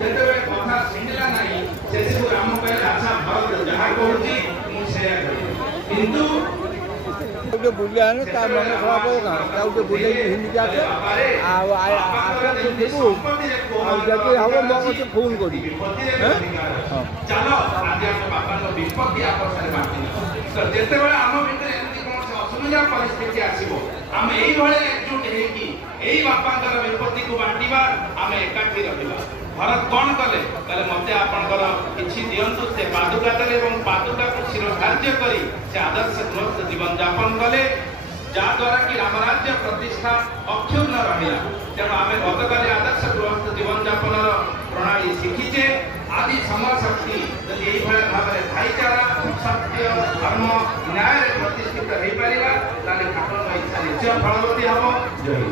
ଯେତେବେଳେ କଥା ଛିଣ୍ଡିଲା ନାହିଁ ଶେଷକୁ ରାମ କହିଲେ ଆଚ୍ଛା ଭରତ ଯାହା କହୁଛି ମୁଁ ସେୟା କରିବି କିନ୍ତୁ ଗୋଟେ ବୁଲିଆ ଆଣି ତା ମନ ଖରାପ ହେଲା ତାକୁ ଟିକେ ବୁଲେଇକି ହିନ୍ଦି ଆସେ ଆଉ ଯିବୁ ଆଉ ଯଦି ହବ ମୋ କତେ ଫୋନ୍ କରିବି ଚାଲ ଆଜି ଆମ ବାପାଙ୍କ ବିପତ୍ତି ଆପସରେ ବାଣ୍ଟି ତ ଯେତେବେଳେ ଆମ ଭିତରେ ଏମିତି କୌଣସି ଅସୁବିଧା ପରିସ୍ଥିତି ଆସିବ ଆମେ ଏଇଭଳି ଏକଜୁଟ ହେଇକି ଏଇ ବାପାଙ୍କର ବିପତ୍ତିକୁ ବାଣ୍ଟିବା ଆମେ ଏକାଠି ରହିବା ଭରତ କ'ଣ କଲେ ତାହେଲେ ମତେ ଆପଣଙ୍କର କିଛି ଦିଅନ୍ତୁ ସେ ପାଦୁକା ଦେଲେ ଏବଂ ପାଦୁକାକୁ ଶିରୋଧାର୍ଯ୍ୟ କରି ସେ ଆଦର୍ଶ ଗୃହସ୍ଥ ଜୀବନ ଯାପନ କଲେ ଯାହାଦ୍ୱାରା କି ରାମ ରାଜ୍ୟ ପ୍ରତିଷ୍ଠା ଅକ୍ଷୁର୍ଣ୍ଣ ରହିଲା ତେଣୁ ଆମେ ଗତକାଲି ଆଦର୍ଶ ଗୃହସ୍ଥ ଜୀବନ ଯାପନର ପ୍ରଣାଳୀ ଶିଖିଛେ ଆଦି ସମଶକ୍ତି ଯଦି ଏଇଭଳି ଭାବରେ ଭାଇଚାରା ସତ୍ୟ ଧର୍ମ ନ୍ୟାୟରେ ପ୍ରତିଷ୍ଠିତ ହେଇପାରିଲା ତାହେଲେ ଠାକୁରଙ୍କ ଇଚ୍ଛା ନିଶ୍ଚୟ ଫଳବତୀ ହେବ। ଜୟ